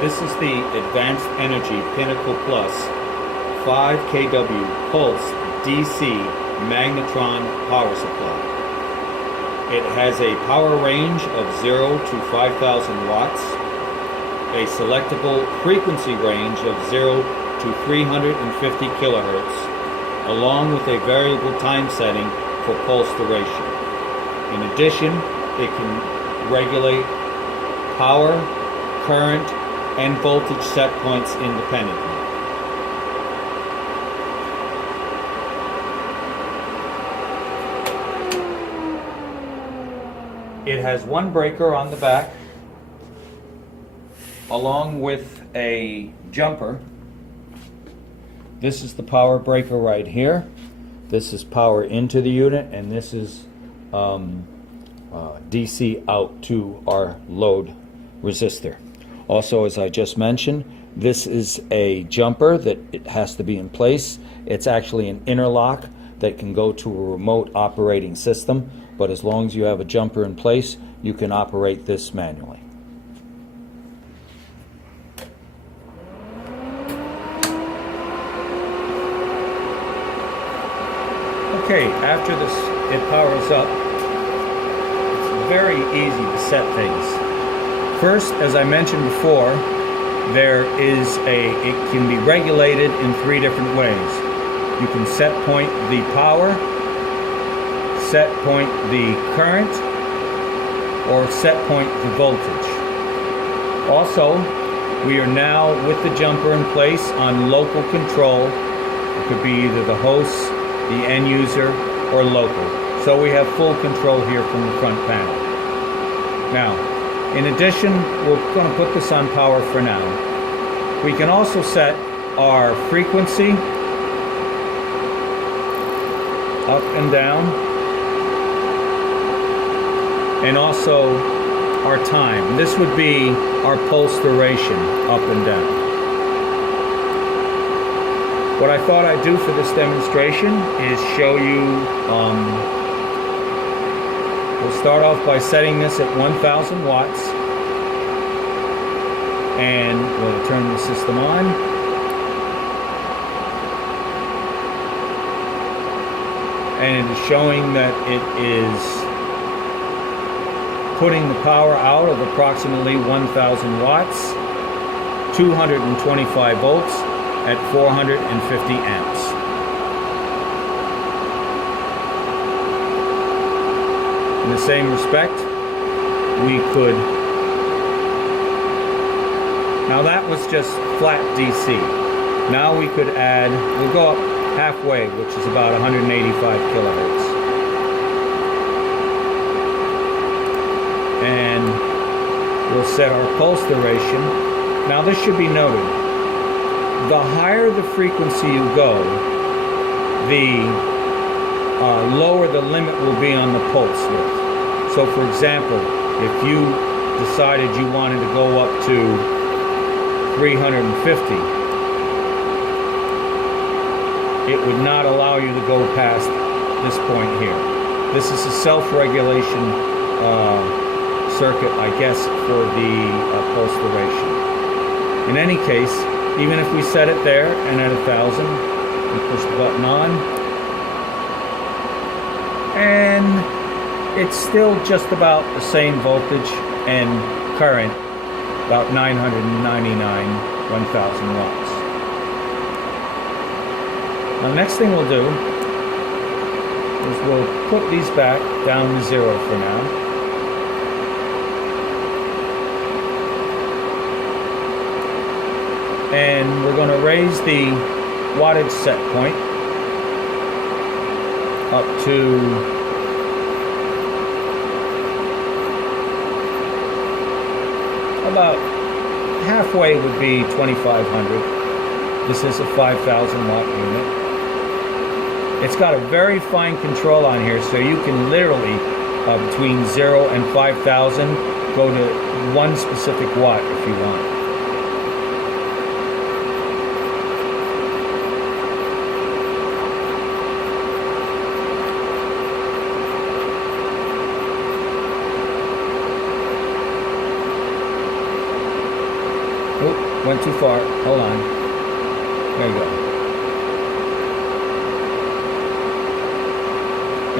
This is the Advanced Energy Pinnacle Plus 5 kW Pulse DC Magnetron power supply. It has a power range of 0 to 5,000 watts, a selectable frequency range of 0 to 350 kilohertz, along with a variable time setting for pulse duration. In addition, it can regulate power, current, and voltage set points independently. It has one breaker on the back, along with a jumper. This is the power breaker right here. This is power into the unit, and this is DC out to our load resistor. Also, as I just mentioned, this is a jumper that it has to be in place. It's actually an interlock that can go to a remote operating system, but as long as you have a jumper in place, you can operate this manually. Okay, after it powers up, it's very easy to set things. First, as I mentioned before, it can be regulated in 3 different ways. You can set point the power, set point the current, or set point the voltage. Also, we are now with the jumper in place on local control. It could be either the host, the end user, or local. So we have full control here from the front panel. Now, in addition, we're going to put this on power for now. We can also set our frequency up and down, and also our time. This would be our pulse duration, up and down. What I thought I'd do for this demonstration is show you, we'll start off by setting this at 1,000 watts, and we'll turn the system on. And it is showing that it is putting the power out of approximately 1,000 watts, 225 volts at 450 amps. In the same respect, we could, now that was just flat DC. Now we could add, we'll go up halfway, which is about 185 kilohertz. And we'll set our pulse duration. Now this should be noted, the higher the frequency you go, the lower the limit will be on the pulse width. So for example, if you decided you wanted to go up to 350, it would not allow you to go past this point here. This is a self-regulation circuit, I guess, for the pulse duration. In any case, even if we set it there and at 1,000, we push the button on, and it's still just about the same voltage and current, about 999, 1,000 watts. Now, the next thing we'll do is we'll put these back down to 0 for now. And we're going to raise the wattage set point up to about halfway would be 2,500. This is a 5,000 watt unit. It's got a very fine control on here, so you can literally between 0 and 5,000 go to one specific watt if you want. went too far. Hold on. There you go.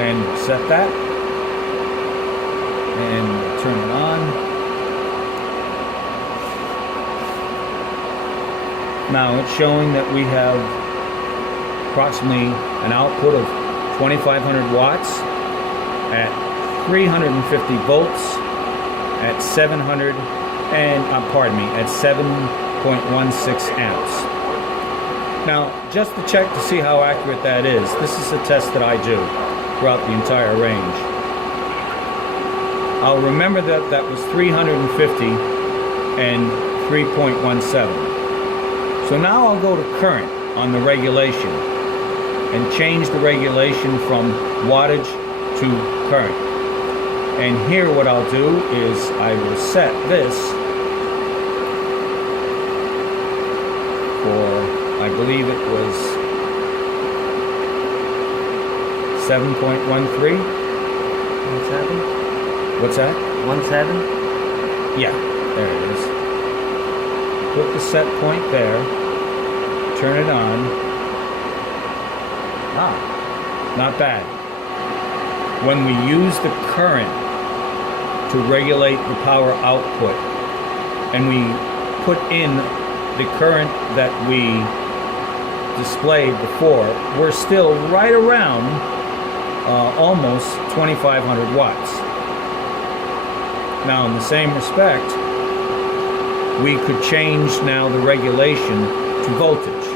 And set that. And turn it on. Now it's showing that we have approximately an output of 2,500 watts at 350 volts at 700 and at 7.16 amps. Now, just to check to see how accurate that is, this is a test that I do throughout the entire range. I'll remember that that was 350 and 3.17. So now I'll go to current on the regulation and change the regulation from wattage to current. And here what I'll do is I will set this for, I believe it was 7.13. 17? What's that? 17? Yeah, there it is. Put the set point there, turn it on. Not bad. When we use the current to regulate the power output, and we put in the current that we displayed before, we're still right around almost 2,500 watts. Now, in the same respect, we could change now the regulation to voltage.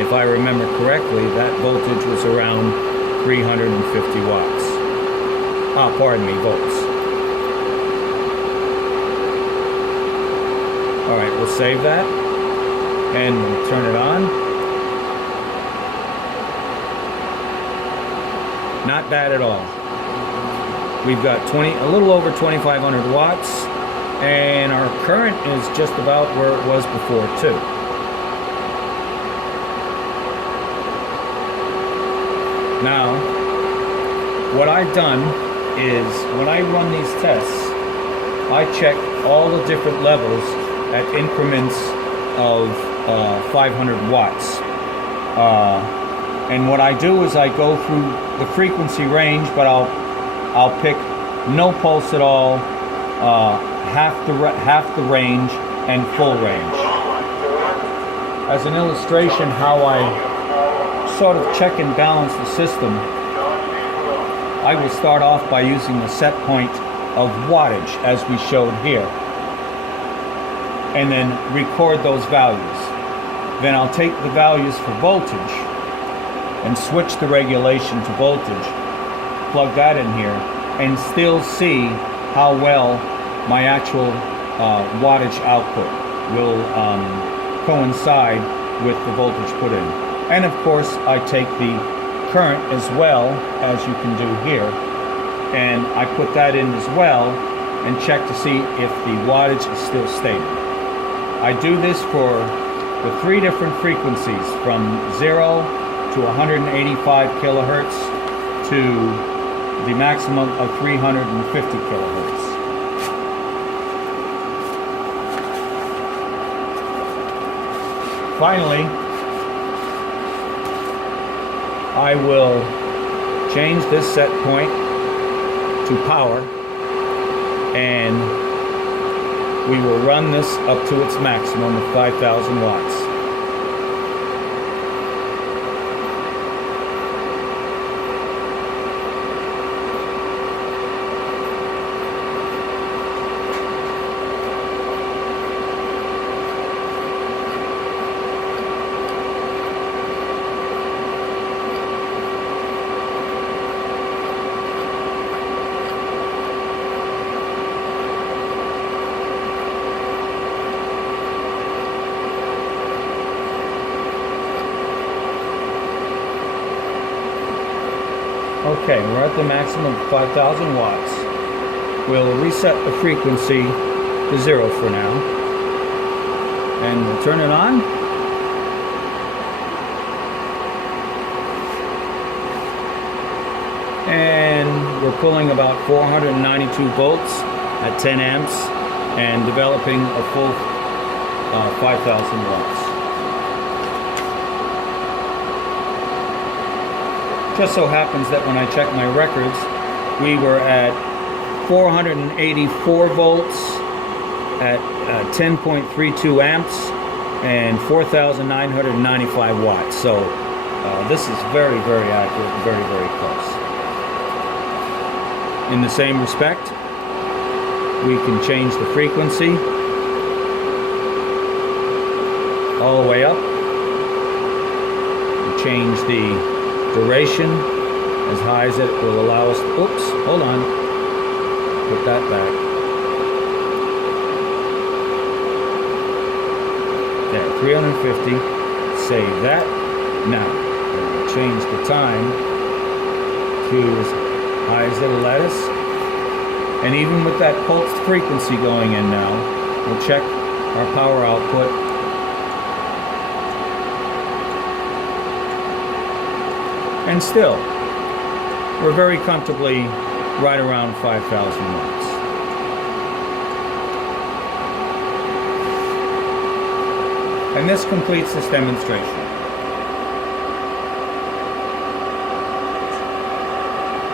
If I remember correctly, that voltage was around 350 watts. Pardon me, volts. All right, we'll save that and we'll turn it on. Not bad at all. We've got a little over 2,500 watts, and our current is just about where it was before too. Now, what I've done is when I run these tests, I check all the different levels at increments of 500 watts. And what I do is I go through the frequency range, but I'll pick no pulse at all, half the range, and full range. As an illustration how I sort of check and balance the system, I will start off by using the set point of wattage as we showed here, and then record those values. Then I'll take the values for voltage and switch the regulation to voltage, plug that in here, and still see how well my actual wattage output will coincide with the voltage put in. And of course, I take the current as well, as you can do here, and I put that in as well and check to see if the wattage is still stable. I do this for the 3 different frequencies, from 0 to 185 kilohertz to the maximum of 350 kilohertz. Finally, I will change this set point to power, and we will run this up to its maximum of 5,000 watts. Okay, we're at the maximum of 5,000 watts. We'll reset the frequency to 0 for now. And we'll turn it on. And we're pulling about 492 volts at 10 amps and developing a full 5,000 watts. Just so happens that when I check my records, we were at 484 volts at 10.32 amps and 4,995 watts. So this is very, very accurate, very, very close. In the same respect, we can change the frequency all the way up. And change the duration as high as it will allow us. Oops, hold on. Put that back. Okay, 350. Save that. Now, we'll change the time to as high as it'll let us. And even with that pulsed frequency going in now, we'll check our power output. And still, we're very comfortably right around 5,000 watts. And this completes this demonstration.